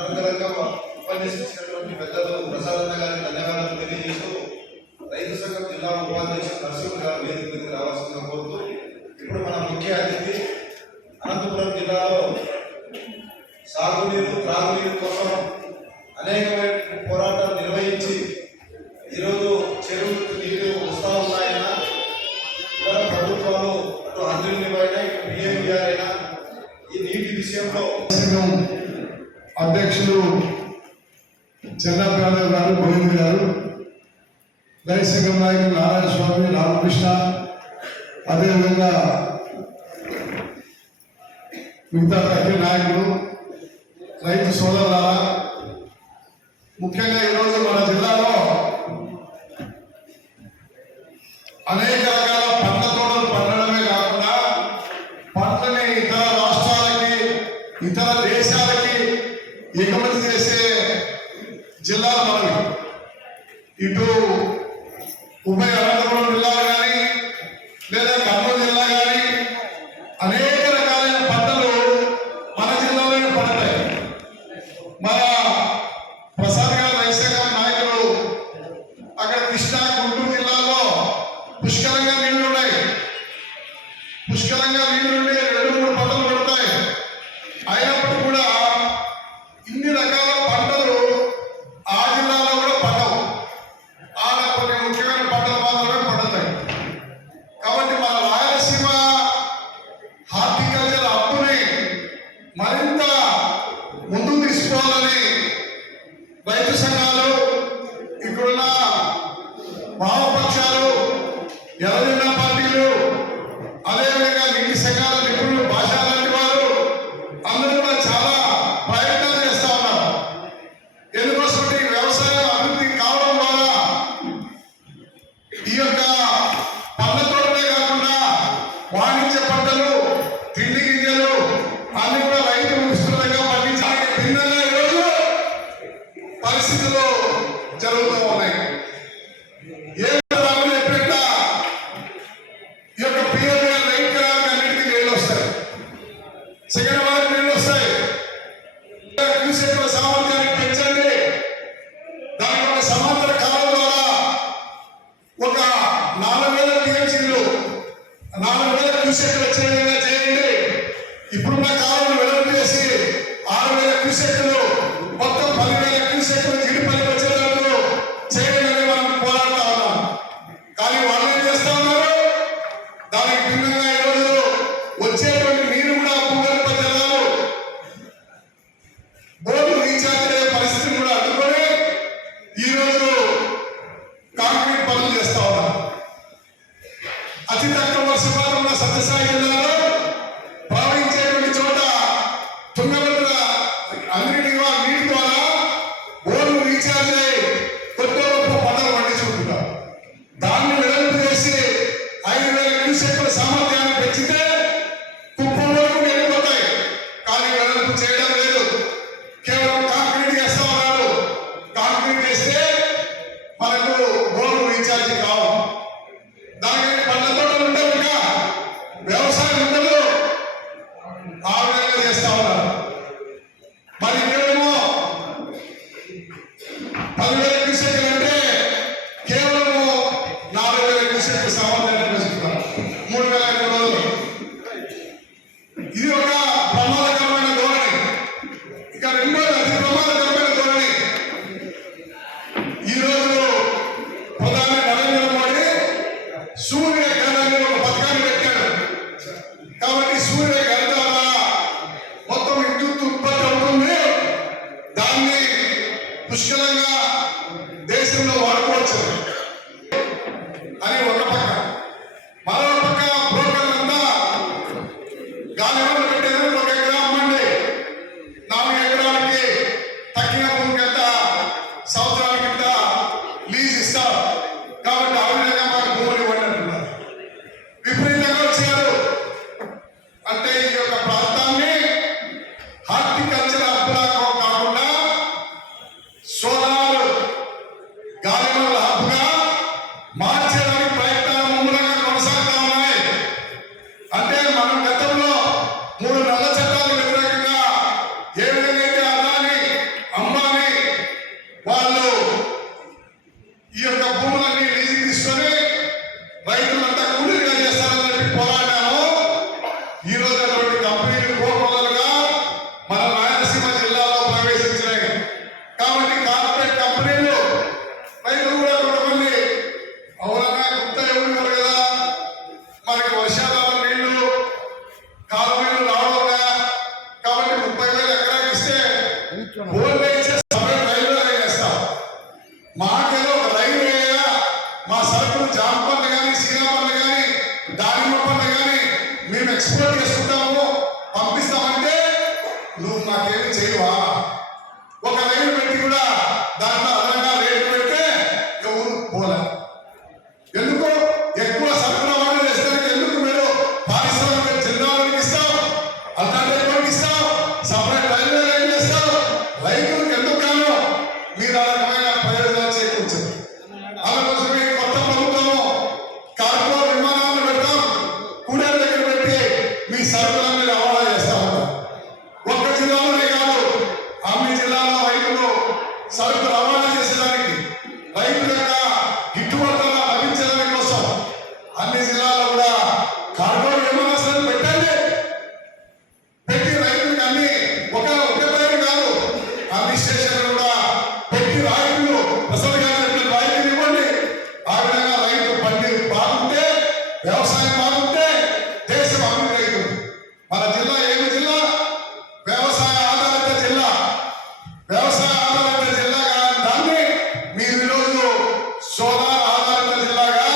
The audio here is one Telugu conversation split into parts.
అనర్గళంగా ఉపన్యసించినటువంటి పెద్దలు ప్రసాదన్న గారికి ధన్యవాదాలు తెలియజేస్తూ రైతు సంఘం జిల్లా ఉపాధ్యక్షుడు నరసింహ గారు వేదిక మీదకి రావాల్సిందిగా కోరుతూ ఇప్పుడు మన ముఖ్య అతిథి అనంతపురం జిల్లాలో సాగునీరు త్రాగునీరు కోసం అనేకమైన పోరాటాలు నిర్వహించి ఈరోజు చెరువులకు నీళ్లు వస్తూ ఉన్నాయన్నా ఇవాళ ప్రభుత్వాలు అటు అందిరిపోయినా ఇటు పిఎంఆర్ అయినా ఈ నీటి విషయంలో అధ్యక్షులు చెన్నాప్రాదవ్ గారు, గోవింద్ గారు, రైతు సంఘం నాయకులు నారాయణ స్వామి, రామకృష్ణ, అదేవిధంగా మిగతా ప్రతి నాయకులు, రైతు సోదరులారా, ముఖ్యంగా ఈరోజు మన జిల్లాలో అనేక రకాల పంట తోటలు పండడమే కాకుండా పంటని ఇతర రాష్ట్రాలకి, ఇతర దేశాలకి ఎగుమతి చేసే జిల్లాలు మనవి. ఇటు ఉభయ అనంతపురం జిల్లా కానీ లేదా కర్నూలు జిల్లా కానీ అనేక రకాలైన పంటలు మన జిల్లాలోనే పడతాయి. మన ప్రసాద్ గారు రైతు సంఘం నాయకులు అక్కడ కృష్ణా, గుంటూరు జిల్లాలో పుష్కలంగా నీళ్లు ఉన్నాయి. పుష్కలంగా నీళ్లుండి 2-3 పంటలు పడతాయి. అయినప్పుడు కూడా ఇన్ని రకాల పంటలు ఆ జిల్లాలో కూడా పండవు. ఆడ కొన్ని ముఖ్యమైన పంటలు మాత్రమే పండుతాయి. కాబట్టి మన రాయలసీమ హార్టికల్చర్ హబ్బుని మరింత ముందుకు తీసుకోవాలని రైతు సంఘాలు, ఇక్కడున్న వామపక్షాలు, ఎర్రజెండా పార్టీలు, అదేవిధంగా నీటి సంఘాల నిపుణులు, భాషా లాంటి వారు అందరూ కూడా చాలా ప్రయత్నాలు చేస్తా ఉన్నారు. ఎందుకోసం వ్యవసాయం అభివృద్ధి కావడం ద్వారా ఈ యొక్క పండ్ల తోటలే కాకుండా వాణిజ్య పంటలు, తిండి గింజలు అన్ని కూడా రైతులు విస్తృతంగా పండించడానికి భిన్నంగా ఈరోజు పరిస్థితులు జరుగుతూ ఉన్నాయి. ఏ చెప్పినట్ట ఈ యొక్క పిఎంఆర్ రైతు కెనాల్కి అన్నింటికీ నీళ్ళు వస్తాయి, సెకండ్ వారికి నీళ్ళు వస్తాయి. క్యూసెక్ల సామర్థ్యాన్ని పెంచండి. దానికి ఒక సమాంతర కాలం ద్వారా ఒక 4000 టీఎంసీలు 4000 క్యూసెక్లు వచ్చే విధంగా చేయండి. ఇప్పుడున్న కాలం వెడల్పు చేసి 6000 క్యూసెక్లు మొత్తం 10,000 క్యూసెక్లు గిడిపల్లికి వచ్చేటట్లు చేయడానికి మనం పోరాడుతా ఉన్నాం. కానీ వాళ్ళు ఏం చేస్తా ఉన్నారు? దానికి భిన్నంగా ఈరోజు వచ్చేటువంటి నీరు కూడా భూగర్భ జలాలు బోర్డు రీఛార్జ్ అయ్యే పరిస్థితిని కూడా అడ్డుకొని ఈరోజు కాంక్రీట్ పనులు చేస్తా ఉన్నారు. అతి తక్కువ వర్షపాతం ఉన్న సత్యసాయి జిల్లాలో ప్రవహించేటువంటి చోట తుంగభద్ర అన్నిటి నీటి ద్వారా బోర్డు రీఛార్జ్ అయ్యి కొత్త పంటలు పండించుకుంటున్నారు. దాన్ని వెడల్పు చేసి 5,000 క్యూసెక్ల సామర్థ్యాన్ని పెంచితే కుప్పం వరకు వెళ్ళిపోతాయి. కానీ వెడల్పు చేయడం లేదు, కేవలం కాంక్రీట్ చేస్తా ఉన్నారు. కాంక్రీట్ చేస్తే మనకు బోర్డు రీఛార్జ్ కావు. దానికి పండ్ల తోటలు ఉండవు, ఇంకా వ్యవసాయం ఉండదు. ఆ విధంగా చేస్తా ఉన్నారు. మరి ఇక్కడేమో 10,000 క్యూసెక్లు అంటే కేవలం 4,000 క్యూసెక్ల సామర్థ్యాన్ని పెంచుతున్నారు 3,000 రోజులు. ఇది ఒక ప్రమాదకరమైన ధోరణి. ఇక రెండోది అతి ప్రమాదకరమైన ధోరణి. ఈరోజు ప్రధాని నరేంద్ర మోడీ సూర్య ఘర్ అనే ఒక పథకాన్ని పెట్టాడు. కాబట్టి సూర్య ఘర్ ద్వారా మొత్తం విద్యుత్ ఉత్పత్తి అవుతుంది. దాన్ని పుష్కలంగా దేశంలో వాడుకోవచ్చు అని ఒక పక్క. మరో పక్క బ్రోకర్లంతా గాలి పెట్టారు. 1 ఎకరా అమ్మండి, 4 ఎకరాలకి తగ్గిన భూమికంత సంవత్సరానికింత లీజ్ ఇస్తారు. కాబట్టి ఆ విధంగా మాకు భూములు ఇవ్వండి అంటున్నారు. విపరీతంగా వచ్చారు. అంటే ఈ యొక్క ప్రాంతాన్ని హార్టికల్చర్ హబ్లా కాకుండా సోలార్ గాలిమల హబ్గా మార్చడానికి ప్రయత్నాలు ముమ్మరంగా కొనసాగుతా ఉన్నాయి. అంటే మనం గతంలో 3 నల్ల చట్టాలకు వ్యతిరేకంగా ఏ విధంగా అయితే అదాని బోర్డు వేసే సపరేట్ రైల్వే లైన్ వేస్తాం. మాకేదో ఒక రైలు వేయగా మా సరుకులు జామ పండ్లు కానీ సీనా పండ్లు కానీ దానిమ్మ పండ్లు కానీ మేము ఎక్స్పోర్ట్ చేసుకుంటాము పంపిస్తామంటే నువ్వు మాకేమి చేయవా? ఒక రైలు పెట్టి కూడా దాంట్లో అదనంగా రేటు పెడితే ఎవరు పోలే. ఎందుకు ఎక్కువ సరుకుల రవాణా చేస్తానికి ఎందుకు మీరు పారిశ్రామిక జిల్లాలకు ఇస్తాం, అల్టర్నేటివ్కి ఇస్తాం, సపరేట్ రైల్వే లైన్ చేస్తాం? రైతులకు ఎందుకు కాను మీరు ఆ రకమైన ప్రయోజనాలు చేకూర్చారు. అందుకోసమే కొత్త ప్రభుత్వము కార్గో విమానాలను పెడతాం, కూడేరు దగ్గర పెట్టి మీ సరుకులన్నీ రవాణా చేస్తా ఉంటాం. ఒక్క జిల్లాలోనే కాదు, అన్ని జిల్లాలో రైతులు సరుకు రవాణా చేసేదానికి రైతుల యొక్క గిట్టుబాటు ధర లభించడానికి కోసం అన్ని జిల్లాల్లో కూడా కార్గో విమానాశ్రయం పెట్టండి. పెట్టి రైతులకు అన్ని ఒకే రైలు కాదు, అన్ని స్టేషన్లు కూడా పెట్టి రాయితులు ప్రసాద్ గారు చెప్పిన రాయితులు ఇవ్వండి. ఆ విధంగా రైతు పండి బాగుంటే, వ్యవసాయం బాగుంటే దేశం అభివృద్ధి అవుతుంది. మన జిల్లా ఏమి జిల్లా? వ్యవసాయ ఆధారిత జిల్లా. వ్యవసాయ ఆధారిత జిల్లాగా దాన్ని మీరు ఈరోజు సోలార్ ఆధారిత జిల్లాగా,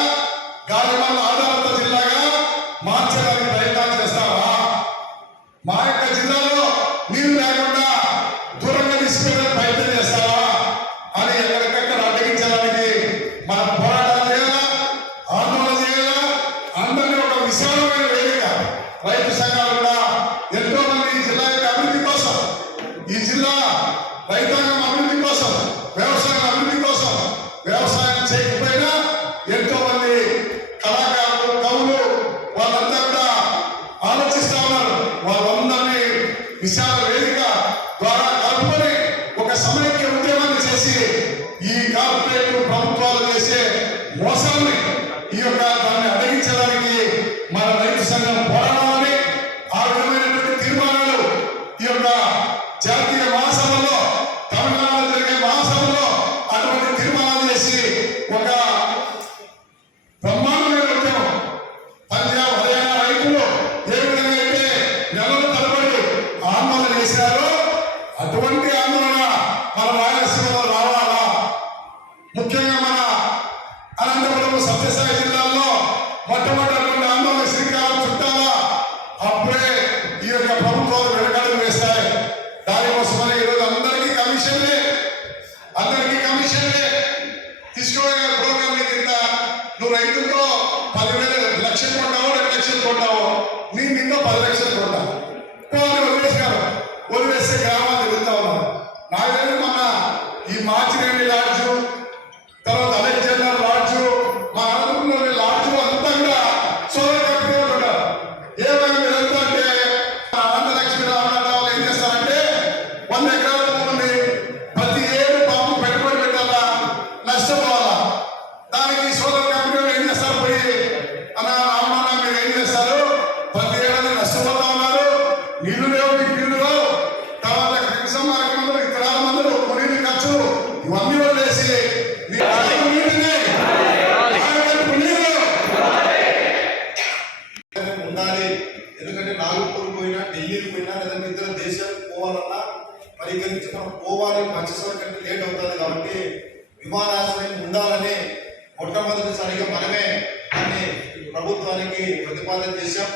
గాలిమల్ల ఆధారిత జిల్లాగా మార్చడానికి ప్రయత్నం చేస్తారా? మా యొక్క జిల్లాలో నీరు లేకుండా దూరంగా తీసుకెళ్ళడానికి ప్రయత్నం చేస్తారా అని ఎక్కడికక్కడ అడ్డగించడానికి మనం పోరాటం చేయాలా, ఆందోళన చేయాలా? అందరినీ ఒక విశాలమైన వేదిక రైతు సంఘాలు కూడా ఎంతో మంది ఈ జిల్లా యొక్క అభివృద్ధి కోసం, ఈ జిల్లా రైతాంగం అభివృద్ధి కోసం, వ్యవసాయం అభివృద్ధి కోసం, వ్యవసాయం చేయకపోయినా ఎంతో మంది కళాకారులు, కవులు వాళ్ళంతా కూడా ఆలోచిస్తా ఉన్నారు. వాళ్ళందరినీ విశాల వేదిక ద్వారా కలుపుకొని ఒక సమైక్య ఉద్యమాన్ని చేసి ఈ కార్పొరేట్ ప్రభుత్వాలు చేసే మోసాన్ని, ఈ యొక్క దాన్ని అడగించడానికి మన రైతు సంఘం పోరాడాలని, ఆ విధమైనటువంటి తీర్మానాలు ఈ యొక్క జాతీయ మహాసభలో, తమిళనాడులో జరిగే మహాసభలో అటువంటి తీర్మానాలు చేసి ఒక బ్రహ్మాండమైన ఉద్యమం పంజాబ్, హర్యానా రైతులు ఏ విధంగా అయితే నెలల తరబడి ఆందోళన చేశారో అటువంటి ఆందోళన మన రాయలసీమలో రావాలా? ముఖ్యంగా మన అనంతపురం, సత్యసాయి జిల్లాల్లో మొట్టమొదటి ఆందోళన శ్రీకారం చుట్టాలా? అప్పుడే ఈ యొక్క ప్రభుత్వాలు వెనకడుగు వేస్తాయి. దానికోసమని ఈరోజు అందరికీ కమిషన్లే తీసుకోగా ప్రోగ్రాం కింద నువ్వు రైతులతో 10,000 లక్షలు కొంటావో 2 లక్షలు కొంటావో నేను నిన్నో 10 లక్షలు కొంటా వదిలేసారు. వదిలేస్తే గ్రామాలు తిరుగుతా ఉన్నారు. నాకు తెలియదు మన ఈ మార్చిరెడ్డి లాడ్జు, తర్వాత అలెగ్జాండర్ లాడ్జు, మా అనంతపురంలోని లాడ్జు అంతా కూడా సోలార్ కంపెనీ వాళ్ళు ఉన్నారు. ఏమైనా మీరు వెళ్తా అంటే అనంతలక్ష్మి రామనాథాలు ఏం చేస్తారంటే 100 ఎకరాల భూమిని ప్రతి ఏడు పాపం పెట్టుబడి పెట్టాలా, నష్టపోవాలా. దానికి సోలార్ కంపెనీ ఏం చేస్తారు? పోయి అన్నా రామన్న మీరు ఏం చేస్తారు? ప్రతి ఏడాది నష్టపోతా ఉన్నారు, నీళ్లు లేవు, మీకు నీళ్లు లేవు, తర్వాత కనీసం మందులు, ఇతరాల మందులు, కొనిని ఖర్చు ఇవన్నీ వదిలేసి ఉండాలి. ఎందుకంటే నాగపూర్ పోయినా, ఢిల్లీకి పోయినా, లేదంటే ఇతర దేశాలకు పోవాలన్నా మరి ఇక్కడి నుంచి మనం పోవాలి, మంచిసారి కంటే లేట్ అవుతుంది. కాబట్టి విమానాశ్రయం ఉండాలని మొట్టమొదటిసారిగా మనమే దాన్ని ప్రభుత్వానికి ప్రతిపాదన చేశాం.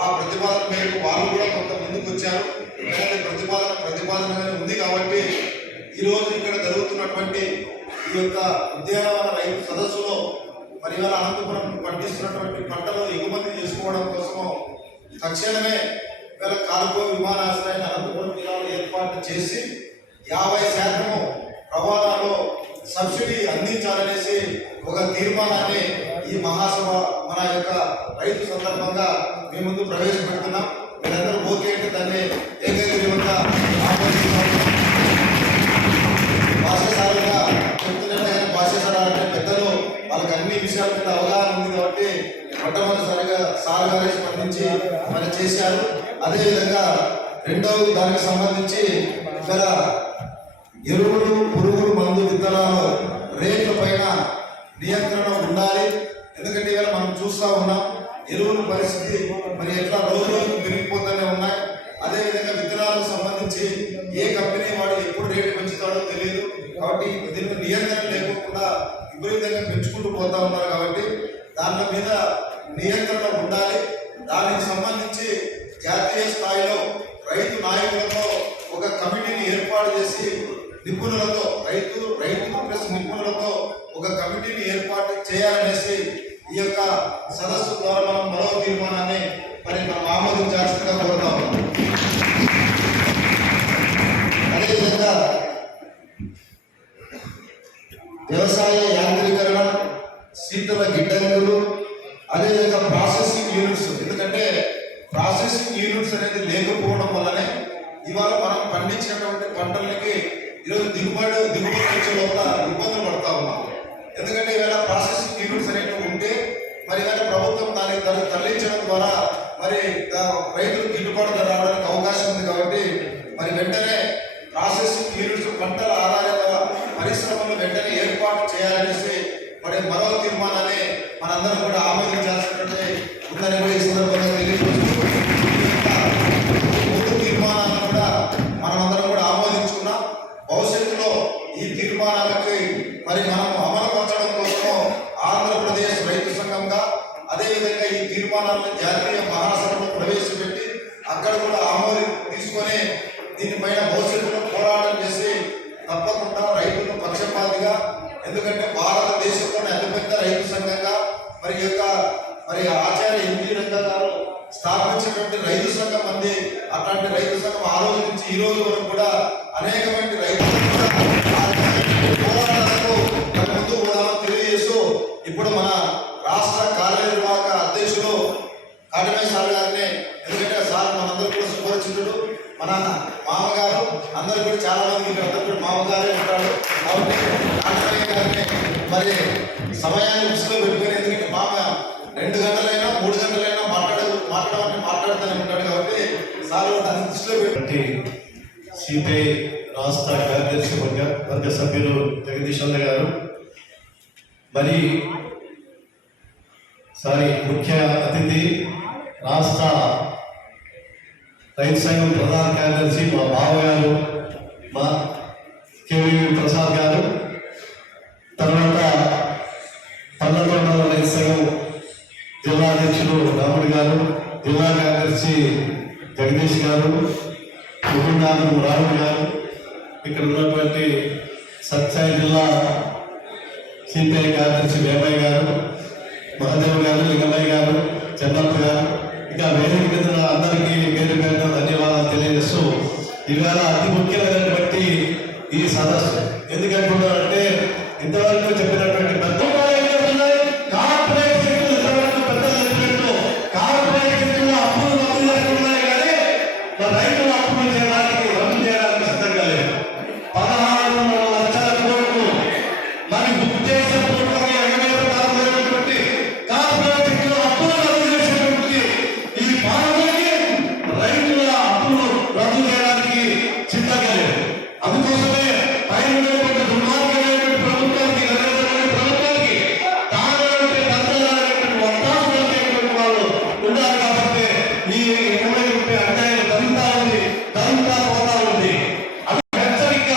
ఆ ప్రతిపాదన మేరకు వాళ్ళు కూడా కొంత ముందుకు వచ్చారు. ఎందుకంటే ప్రతిపాదనగానే ఉంది కాబట్టి ఈరోజు ఇక్కడ జరుగుతున్నటువంటి ఈ యొక్క ఉద్యానవన రైతు సదస్సులో మరి ఇవాళ అనంతపురం పండిస్తున్నటువంటి పంటలు ఎగుమతి చేసుకోవడం కోసం తక్షణమే ఇవాళ కార్గో విమానాశ్రయాన్ని అనంతపురం జిల్లాలో ఏర్పాటు చేసి 50% రవాణాలో సబ్సిడీ అందించాలనేసి ఒక తీర్మానాన్ని ఈ మహాసభ మన యొక్క రైతు సందర్భంగా మీ ముందు ప్రవేశపెడుతున్నాం. మీరందరూ ఓకే అంటే దాన్ని ఏకగ్రీవంగా ఆమోదిస్తున్నాం. భాషాసారుగా చెప్తున్నట్టు భాషాసారంటే పెద్దలు వాళ్ళకి అన్ని విషయాల మీద అవగాహన ఉంది కాబట్టి మొట్టమొదటిసారిగా సార్ గారే స్పందించి మనం చేశారు. అదేవిధంగా రెండవ దానికి సంబంధించి ఇక్కడ ఎరువులు, పురుగులు మందు, విత్తనాలు రేట్ల పైన నియంత్రణ ఉండాలి. ఎందుకంటే ఇవాళ మనం చూస్తూ ఉన్నాం ఎరువుల పరిస్థితి మరి ఎట్లా రోజు రోజు పెరిగిపోతూనే ఉన్నాయి. అదేవిధంగా విత్తనాలకు సంబంధించి ఏ కంపెనీ వాడు ఎప్పుడు రేటు పెంచుతాడో తెలియదు. కాబట్టి దీనికి నియంత్రణ లేకుండా విపరీతంగా పెంచుకుంటూ పోతా ఉన్నారు. కాబట్టి దాని మీద నియంత్రణ ఉండాలి. దానికి సంబంధించి జాతీయ స్థాయిలో రైతు నాయకులతో ఒక కమిటీని ఏర్పాటు చేసి నిపుణులతో రైతు ప్లస్ నిపుణులతో ఒక కమిటీని ఏర్పాటు చేయాలనేసి ఈ యొక్క సదస్సు ద్వారా మనం మరో తీర్మానాన్ని మనం ఆమోదించాల్సిందిగా కోరుతాము. అదేవిధంగా వ్యవసాయ యాంత్రీకరణ, శీతల గిడ్డంగులు, అదేవిధంగా ప్రాసెసింగ్ యూనిట్స్. ఎందుకంటే ప్రాసెసింగ్ యూనిట్స్ అనేది లేకపోవడం వల్లనే ఇవాళ మనం పండించినటువంటి పంటలకి ఈరోజు దిగుబడి వచ్చే లోపల ఇబ్బందులు పడతా ఉన్నాం. ఎందుకంటే ఇవాళ ప్రాసెసింగ్ యూనిట్స్ అనేవి ఉంటే మరి ఇవాళ ప్రభుత్వం దాన్ని తరలించడం ద్వారా మరి రైతులకు గిట్టుబాటు ధర రావడానికి అవకాశం ఉంది. కాబట్టి మరి వెంటనే ప్రాసెసింగ్ యూనిట్స్, పంటల ఆధారిత పరిశ్రమలు వెంటనే ఏర్పాటు చేయాలనేసి మరి మరో తీర్మానాన్ని మనందరం కూడా ఆమోదించాల్సినటువంటి ఉందని కూడా ఈ సందర్భంగా తెలియజేస్తూ మూడు తీర్మానాలను కూడా మనమందరం కూడా ఆమోదించుకున్నాం. భవిష్యత్తులో ఈ తీర్మానాలకి మరి మనం అమలుపరచడం కోసం ఆంధ్రప్రదేశ్ రైతు సంఘంగా అదేవిధంగా ఈ తీర్మానాలను జాతీయ మహాసభలో ప్రవేశపెట్టి అక్కడ కూడా ఆమోదం తీసుకొని దీనిపైన భవిష్యత్తులో పోరాటం చేసి తప్పకుండా రైతుల పక్షపాతిగా, ఎందుకంటే భారతదేశంలోని అతిపెద్ద రైతు సంఘంగా మరి ఆచార్య ఎంపీ రంగా గారు స్థాపించినటువంటి రైతు సంఘం మంది. అట్లాంటి రైతు సంఘం ఆ రోజు నుంచి ఈ రోజు వరకు కూడా అనేకమంది రైతులు పోరాటాలకు ముందు పోదామని తెలియజేస్తూ ఇప్పుడు మన రాష్ట్ర కార్యనిర్వాహక అధ్యక్షులు కాటిమయ్య సార్ గారిని, ఎందుకంటే సార్ మనందరూ కూడా సుపరిచితుడు, మన మామగారు, అందరూ కూడా చాలా మంది అందరూ కూడా మామగారే ఉంటాడు. కాబట్టి కాటిమయ్య గారిని మరి సమయాన్ని దృష్టిలో పెట్టుకుని, ఎందుకంటే మామ 2 గంటలైనా 3 గంటలైనా మాట్లాడుతూనే ఉంటాడు. కాబట్టి సార్ దాన్ని దృష్టిలో పెట్టి సిపిఐ రాష్ట్ర కార్యదర్శి వర్గ సభ్యులు జగదీష్ అన్న గారు, మరి ముఖ్య అతిథి రాష్ట్ర రైతు సంఘం ప్రధాన కార్యదర్శి మా బావగారు, మా కేవీ ప్రసాద్ గారు, తర్వాత పల్లెకొండ రైతు సంఘం జిల్లా అధ్యక్షులు రాముడు గారు, జిల్లా కార్యదర్శి జగదీష్ గారు, ముకుందాను రాముడు గారు, ఇక్కడ ఉన్నటువంటి సత్సాయి జిల్లా సిపిఐ కార్యదర్శి వేమయ్య గారు, మహాదేవ్ గారు, లింగమయ్య గారు, చెన్నప్ప గారు, ఇంకా వేదిక మీద అందరికీ పేరు పేరున ధన్యవాదాలు తెలియజేస్తూ ఇవాళ అతి ముఖ్యమైనటువంటి ఈ సదస్సు ఎందుకంటున్నారంటే ఇంతవరకు చెప్పినటువంటి పెద్ద కార్పొరేట్ శక్తులు ఇంతవరకు పెద్దలు చెప్పినట్టు కార్పొరేట్ శక్తులు అప్పులు రద్దు చేస్తున్నాయి, కానీ రైతులు అప్పులు చేయడానికి రద్దు చేయడానికి సిద్ధంగా లేదు. 16 లక్షల కోట్లు మరి ఉద్దేశపూర్వకంగా ఎగవేయబడినటువంటి కార్పొరేట్ శక్తులు అప్పులు రద్దు చేసేటువంటి ఈ పాలనకి రైతుల అప్పులు రద్దు చేయడానికి సిద్ధంగా లేదు. అందుకోసమే పైన దుర్మార్గమైనటువంటి ప్రభుత్వానికి ప్రభుత్వానికి తాగడానికి దంతలాడేటువంటి వస్తాసులైనటువంటి వాళ్ళు ఉన్నారు. కాబట్టి ఈ ఎటువంటి అన్యాయం దంతా పోతా ఉంది. హెచ్చరిక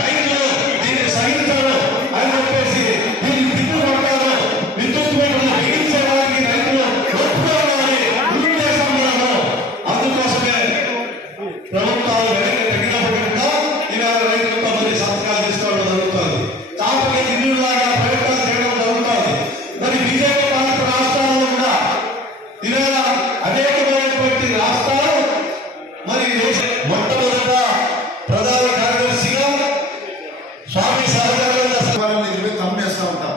రైతులు దీన్ని సహించారు అని చెప్పేసి దీన్ని తిప్పుకుంటారు. విద్యుత్ మీటర్లు బిగించడానికి రైతులు ఒప్పుకోవాలి ఉద్దేశంలో. అందుకోసమే ప్రభుత్వాలు తగ్గినప్పుడు ఇవాళ రైతులతో మరి సంతకాలు తీసుకోవడం జరుగుతుంది. కాకపోతే ఇల్లులాగా ప్రయత్నాలు చేయడం జరుగుతుంది. మరి బీజేపీ పాలిత రాష్ట్రాల్లో కూడా ఇవాళ అనేకమైనటువంటి రాష్ట్రాలు మరి మొట్టమొదట ప్రధాన కార్యదర్శిగా స్వామి సహకారాన్ని తమ్మేస్తూ ఉంటాం.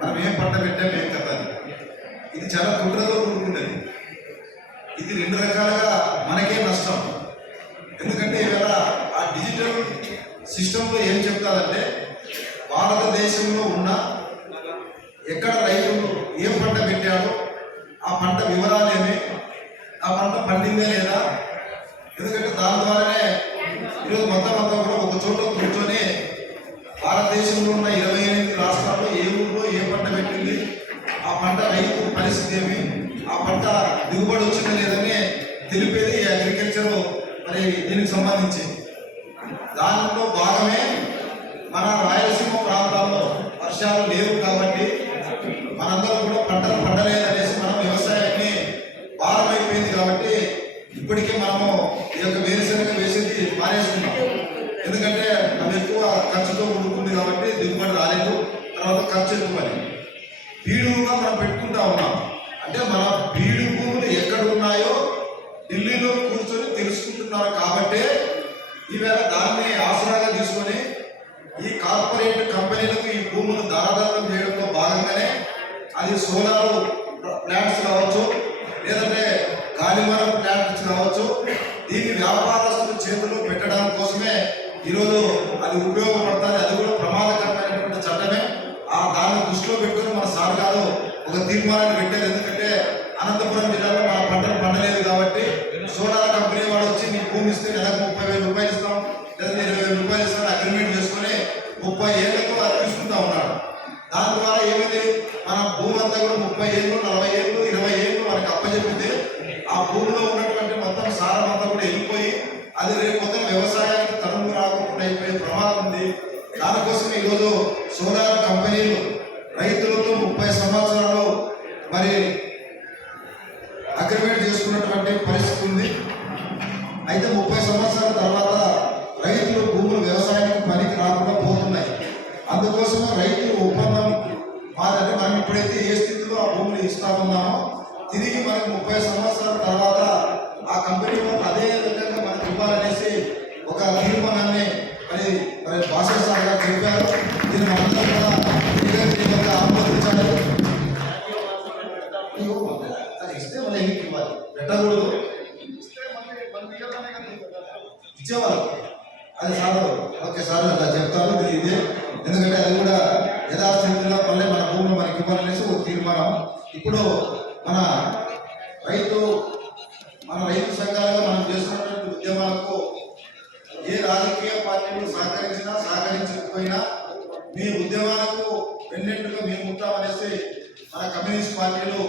మనం ఏం పంట పెట్టాం ఏం కదా, ఇది చాలా కుట్రతో కూడుకున్నది. ఇది 2 రకాలుగా మనకే నష్టం. ఎందుకంటే ఇవాళ ఆ డిజిటల్ సిస్టంలో ఏం చెప్తారంటే భారతదేశంలో ఉన్న ఎక్కడ రైతులు ఏం పంట పెట్టాడో ఆ పంట వివరాలేమి, ఆ పంట పండిందే లేదా. ఎందుకంటే దాని ద్వారానే ఈరోజు మొత్తం కూడా ఒక చోట కూర్చొని భారతదేశంలో ఉన్న 28 రాష్ట్రాల్లో ఏ ఊళ్ళో ఏ పంట పెట్టింది, ఆ పంట రైతు పరిస్థితి ఏమి, ఆ పంట దిగుబడి వచ్చిందా లేదని తెలిపేది అగ్రికల్చర్ మరి దీనికి సంబంధించి. మన రాయలసీమ ప్రాంతాల్లో వర్షాలు లేవు కాబట్టి మనందరం కూడా పంటలు పండలేదనేసి మనం వ్యవసాయాన్ని భారమైపోయింది కాబట్టి ఇప్పటికే మనము ఈ యొక్క వేరుశనగ వేసేది మానేస్తున్నాం. ఎందుకంటే అవి ఎక్కువ ఖర్చుతో కూడుకుంది కాబట్టి దిగుబడి రాలేదు. తర్వాత ఖర్చు ఎక్కువని బీడుగా మనం పెట్టుకుంటా ఉన్నాం. అంటే మన బీడు భూములు ఎక్కడ ఉన్నాయో ఢిల్లీలో కూర్చొని తెలుసుకుంటున్నారు కాబట్టి ఈవేళ దాన్ని ఆసరాగా తీసుకొని ఈ కార్పొరేట్ కంపెనీలకు ఈ భూములు దారాదత్తం చేయడంలో భాగంగానే అది సోలార్ ప్లాంట్స్ కావచ్చు, లేదంటే గాలిమరం ప్లాంట్స్ కావచ్చు, దీన్ని వ్యాపారస్తుల చేతుల్లో పెట్టడం కోసమే ఈరోజు అది ఉపయోగపడుతుంది. అది కూడా ప్రమాదకరమైనటువంటి చట్టమే. దాన్ని దృష్టిలో పెట్టుకుని మన సార్ గారు ఒక తీర్మానాన్ని పెట్టారు. ఎందుకంటే అనంతపురం జిల్లాలో మన పంటలు పండలేదు కాబట్టి సోలార్ కంపెనీ వాడు వచ్చి నీ భూమి ఇస్తే నెలకు 30,000 రూపాయలు ఇస్తాం, లేదా 20,000 రూపాయలు ఇస్తాం అగ్రిమెంట్ చేసుకుని 30 ఏళ్లకు అది తీసుకుంటా ఉన్నాడు. దాని ద్వారా ఏమైంది, మన భూమి అంతా కూడా 30 ఏళ్ళు, 40 ఏళ్ళు, 20 ఏళ్ళు మనకి అప్పచెప్పితే ఆ భూమిలో ఉన్నటువంటి మొత్తం సారం అంతా కూడా వెళ్ళిపోయి అది రేపు మొత్తం వ్యవసాయానికి తరుము రాకుండా అయిపోయే ప్రమాదం ఉంది. దానికోసం ఈరోజు సోలార్ కంపెనీలు రైతులతో 30 సంవత్సరాలు మరి అగ్రిమెంట్ చేసుకున్నటువంటి పరిస్థితి ఉంది. అయితే 30 సంవత్సరాల తర్వాత రైతులు భూములు వ్యవసాయానికి పనికి రాకుండా పోతున్నాయి. అందుకోసమే రైతులు ఒప్పందం మాదంటే మనం ఇప్పుడైతే ఏ స్థితిలో ఆ భూములు ఇస్తా ఉన్నామో తిరిగి మనకి 30 సంవత్సరాల తర్వాత ఆ కంపెనీ వాళ్ళు అదే విధంగా మనకు ఇవ్వాలనేసి ఒక తీర్మానాన్ని మరి భాస్కర్ సార్ గారు చెప్పారు. దీన్ని మనందరూ కూడా ఆమోదించాలి. అది ఇస్తే మళ్ళీ ఎన్నికి ఇవ్వాలి, పెట్టకూడదు. ఇచ్చేవాళ్ళు అది సార్ ఓకే సార్ అలా చెప్తారు ఇదే. ఎందుకంటే అది కూడా యథాస్థితిలో మళ్ళీ మన భూమిని మనకి ఇవ్వాలనేసి ఒక తీర్మానం. ఇప్పుడు మన రైతు సంఘాలుగా మనం చేస్తున్నటువంటి ఉద్యమాలకు ఏ రాజకీయ పార్టీలు సహకరించినా సహకరించకపోయినా మీ ఉద్యమాలకు వెన్నెంటుగా మేము ఉంటామనేసి మన కమ్యూనిస్ట్ పార్టీలు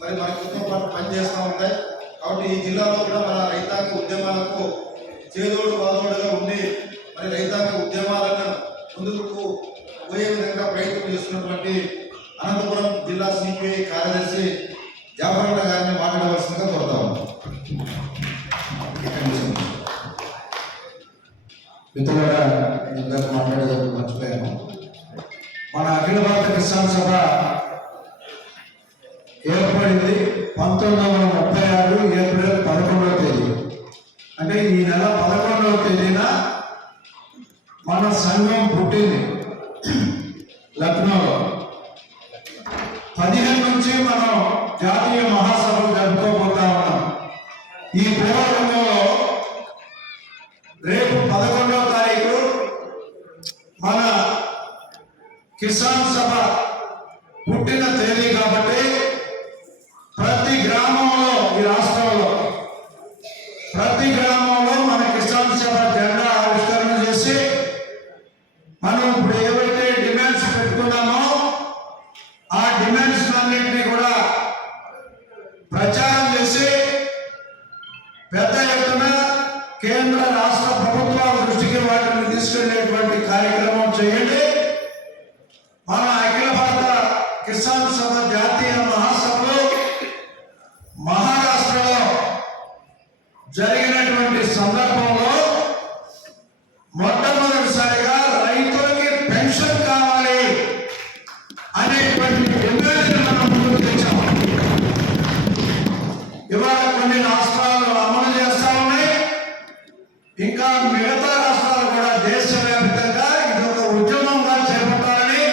మరి మనతో పాటు పనిచేస్తూ ఉంటాయి. కాబట్టి ఈ జిల్లాలో కూడా మన రైతాంగ ఉద్యమాలకు చేదోడు బాదోడుగా ఉండి మరి రైతాంగ ఉద్యమాలను ముందుకు పోయే విధంగా ప్రయత్నం చేస్తున్నటువంటి అనంతపురం జిల్లా సిపిఐ కార్యదర్శి జాఫర్ గారిని మాట్లాడవలసిందిగా కోరుతాము. మిత్రులారా, ఇందాక మాట్లాడేది మర్చిపోయాను. మన అఖిల భారత కిసాన్ సభ ఏర్పడింది 1936 ఏప్రిల్ 11వ తేదీ. అంటే ఈ నెల 11వ తేదీన మన సంఘం పుట్టింది లక్నోలో. 15 నుంచి మనం జాతీయ మహాసభలు జరుపుకోబోతా ఉన్నాం. ఈ పూర్వరంగంలో రేపు 11వ తారీఖు మన కిసాన్ సభ పుట్టిన తేదీ కాబట్టి ప్రతి గ్రామంలో, ఈ రాష్ట్రంలో ప్రతి గ్రామంలో మన కిసాన్ సభ జెండా ఆవిష్కరణ చేసి మనం ఇప్పుడు ఏవైతే డిమాండ్స్ పెట్టుకున్నామో ఆ డిమాండ్స్ అన్నింటినీ కూడా ప్రచారం చేసి పెద్ద ఎత్తున కేంద్ర రాష్ట్ర ప్రభుత్వాల దృష్టికి వాటిని తీసుకెళ్లేటువంటి కార్యక్రమం చేయండి. మన అఖిల భారత కిసాన్ సభ జాతీయ మహాసభలు మహారాష్ట్రలో జరిగినటువంటి సందర్భంలో మొట్టమొదటిసారిగా రైతులకి పెన్షన్ కావాలి అనేటువంటి డిమాండ్ మనం ముందుకు తెచ్చాము. ఇవాళ కొన్ని రాష్ట్రాలు అమలు చేస్తా ఉన్నాయి. ఇంకా మిగతా రాష్ట్రాలు కూడా దేశవ్యాప్తంగా ఇది ఒక ఉద్యమంగా చేపట్టాలని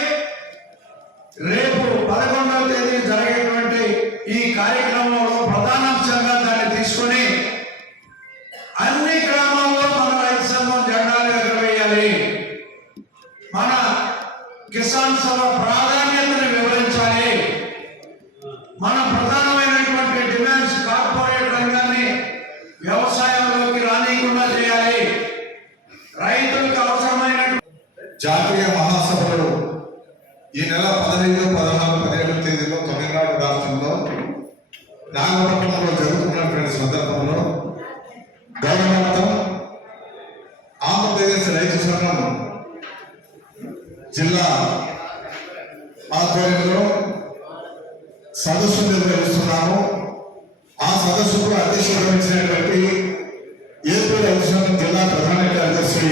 రేపు 11వ తేదీ జరిగేటువంటి ఈ కార్యక్రమంలో ప్రధానాంశంగా దాన్ని తీసుకొని అన్ని గ్రామాల్లో మన రైతు సంఘం జెండాలు ఎగరవేయాలి. మన కిసాన్ సభ ప్రాధాన్యతను వివరించాలి. మన ప్రధానమైనటువంటి డిమాండ్స్ కార్పొరేట్ రంగాన్ని వ్యవసాయంలోకి రానియకుండా చేయాలి. రైతులకు అవసరమైన జాతీయ మహాసభలు ఈ నెల 15, 16, 17 తేదీలో తమిళనాడు రాష్ట్రంలో నాగపట్నంలో జరుగుతున్నటువంటి సందర్భంలో గౌరవార్థం ఆంధ్రప్రదేశ్ రైతు సంఘం జిల్లా ఆధ్వర్యంలో సదస్సు నిర్వహిస్తున్నాము. ఆ సదస్సుకు అధ్యక్షత వహించినటువంటి ఏపీ రైతు సంఘం జిల్లా ప్రధాన కార్యదర్శి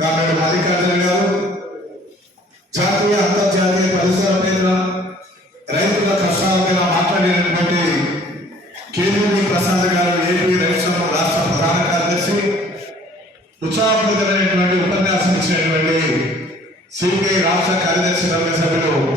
కామెడు మల్లికార్జున గారు, జాతీయ అంతర్జాతీయ పరిసర మీద రైతుల కష్టాల మీద మాట్లాడినటువంటి కేవీపీ ప్రసాద్ గారు, ఏపీ రైతు సంఘం రాష్ట్ర ప్రధాన కార్యదర్శి, ఉత్సాహప్రదమైనటువంటి ఉపన్యాసం ఇచ్చినటువంటి సిపిఐ రాష్ట్ర కార్యదర్శి సభ్యులు